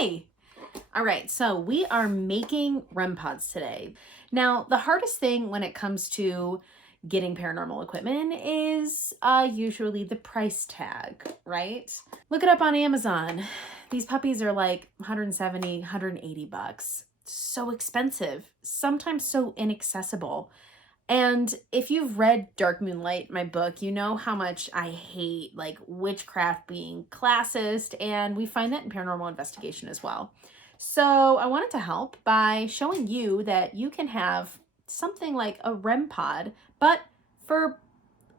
Hey! All right, so we are making REM pods today. Now, the hardest thing when it comes to getting paranormal equipment is usually the price tag, right? Look it up on Amazon. These puppies are like 170, 180 bucks. So expensive, sometimes so inaccessible. And if you've read Dark Moonlight, my book, you know how much I hate like witchcraft being classist, and we find that in paranormal investigation as well. So I wanted to help by showing you that you can have something like a REM pod, but for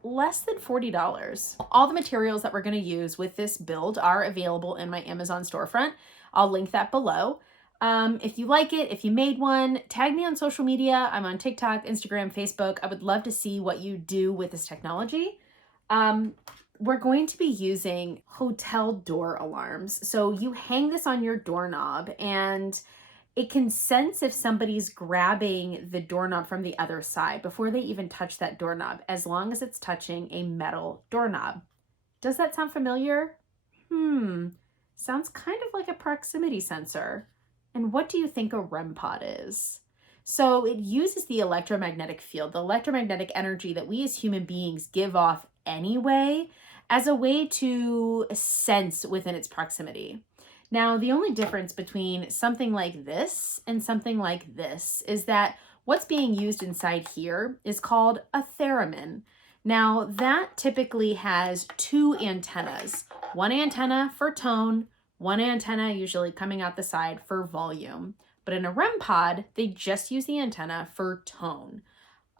less than $40. All the materials that we're going to use with this build are available in my Amazon storefront. I'll link that below. If you like it, if you made one, tag me on social media. I'm on TikTok, Instagram, Facebook. I would love to see what you do with this technology. We're going to be using hotel door alarms. So you hang this on your doorknob and it can sense if somebody's grabbing the doorknob from the other side before they even touch that doorknob, as long as it's touching a metal doorknob. Does that sound familiar? Sounds kind of like a proximity sensor. And what do you think a REM pod is? So it uses the electromagnetic field, the electromagnetic energy that we as human beings give off anyway, as a way to sense within its proximity. Now, the only difference between something like this and something like this is that what's being used inside here is called a theremin. Now, that typically has two antennas, one antenna for tone, one antenna usually coming out the side for volume. But in a REM pod, they just use the antenna for tone.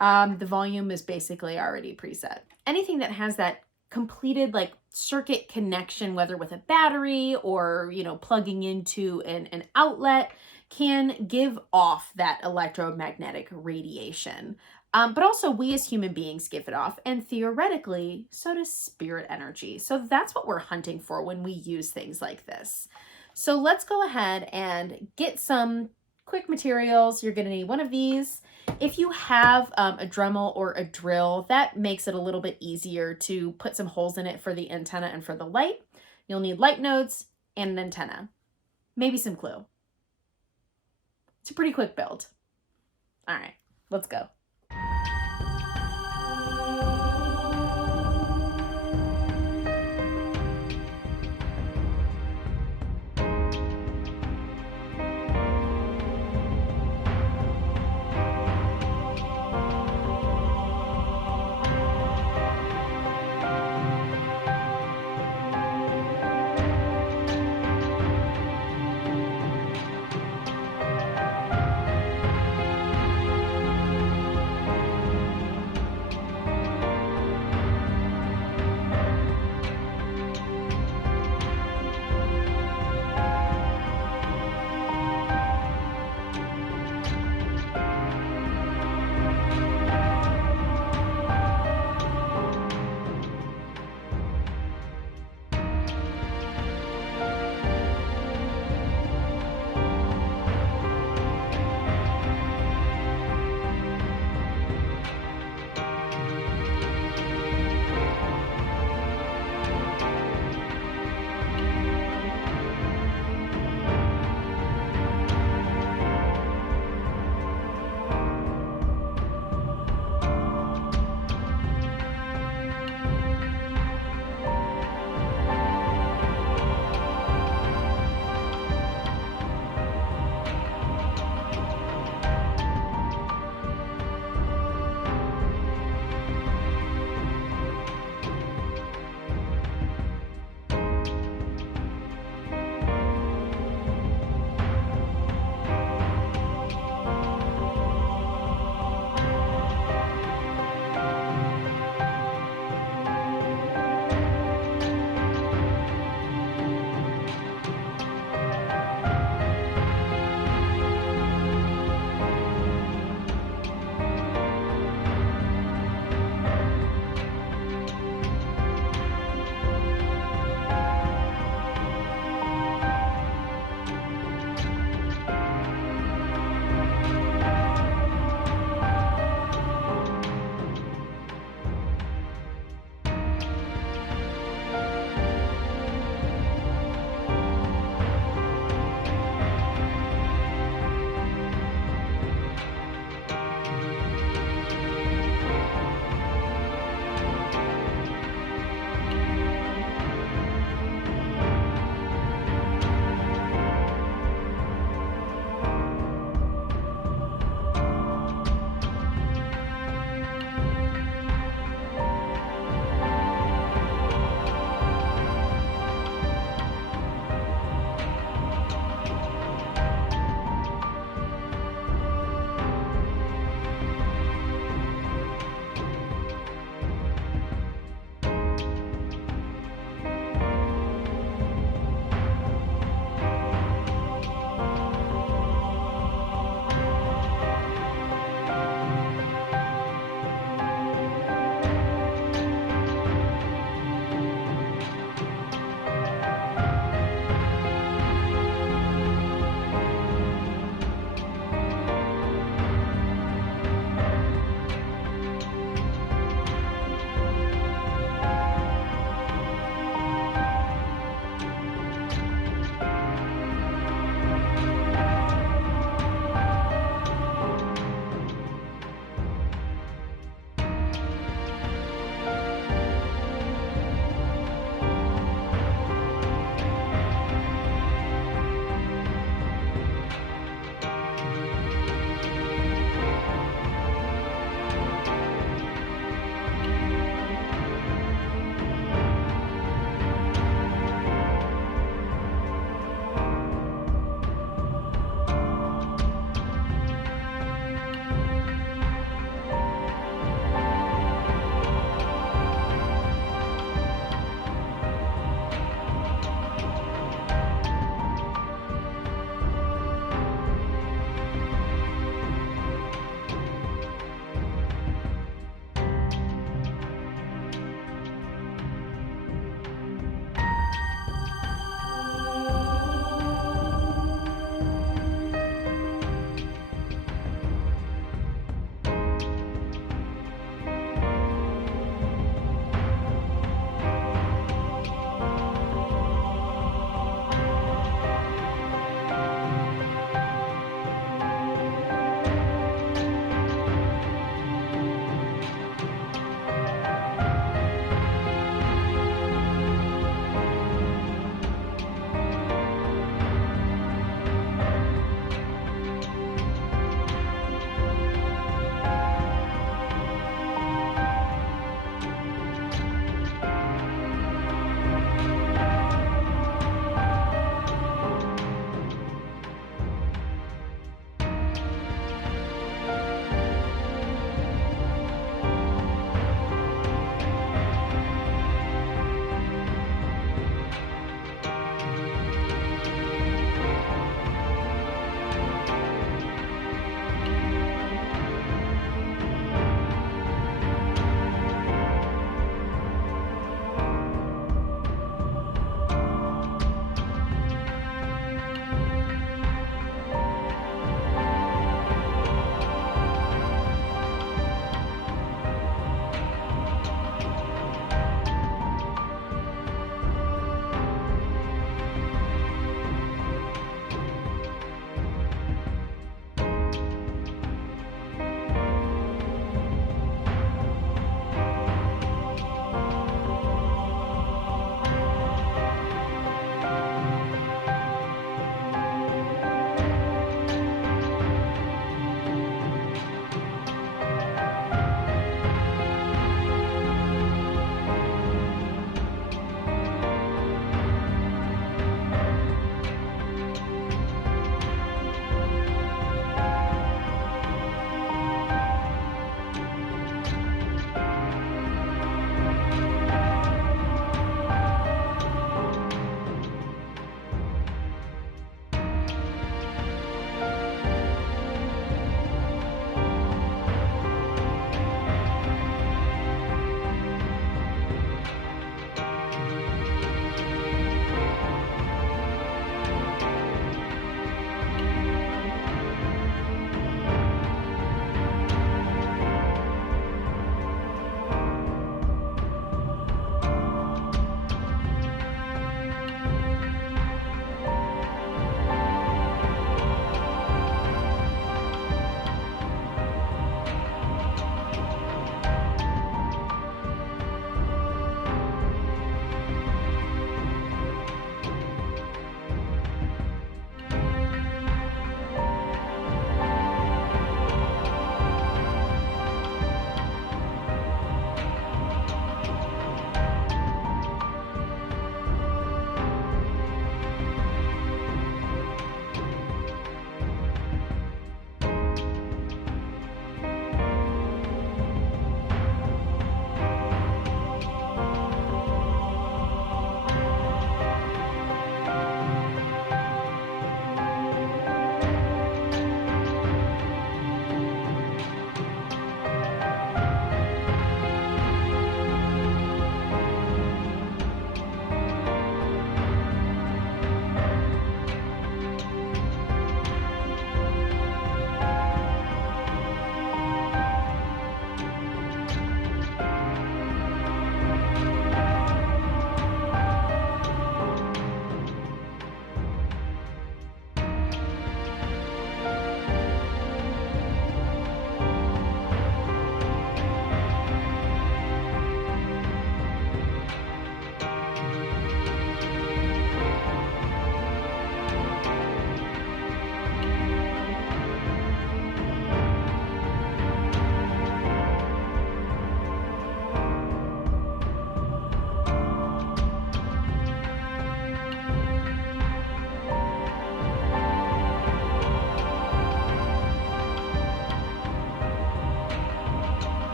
The volume is basically already preset. Anything that has that completed like circuit connection, whether with a battery or, plugging into an outlet, can give off that electromagnetic radiation. But also we as human beings give it off, and theoretically, so does spirit energy. So that's what we're hunting for when we use things like this. So let's go ahead and get some quick materials. You're gonna need one of these. If you have a Dremel or a drill, that makes it a little bit easier to put some holes in it for the antenna and for the light. You'll need light nodes and an antenna, maybe some glue. It's a pretty quick build. All right, let's go.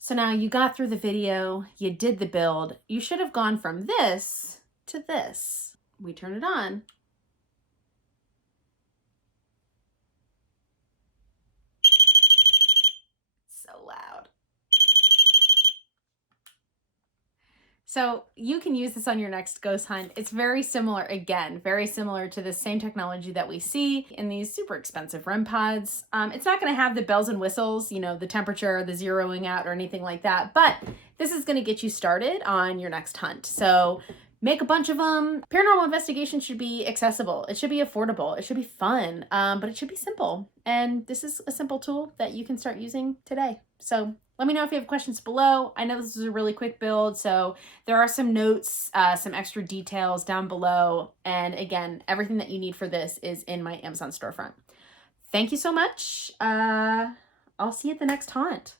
So now you got through the video, you did the build. You should have gone from this to this. We turn it on. So loud. So you can use this on your next ghost hunt. It's very similar, again, very similar to the same technology that we see in these super expensive REM pods. It's not gonna have the bells and whistles, you know, the temperature, the zeroing out or anything like that, but this is gonna get you started on your next hunt. So make a bunch of them. Paranormal investigation should be accessible. It should be affordable. It should be fun, but it should be simple. And this is a simple tool that you can start using today. So let me know if you have questions below. I know this is a really quick build, so there are some notes, some extra details down below. And again, everything that you need for this is in my Amazon storefront. Thank you so much. I'll see you at the next haunt.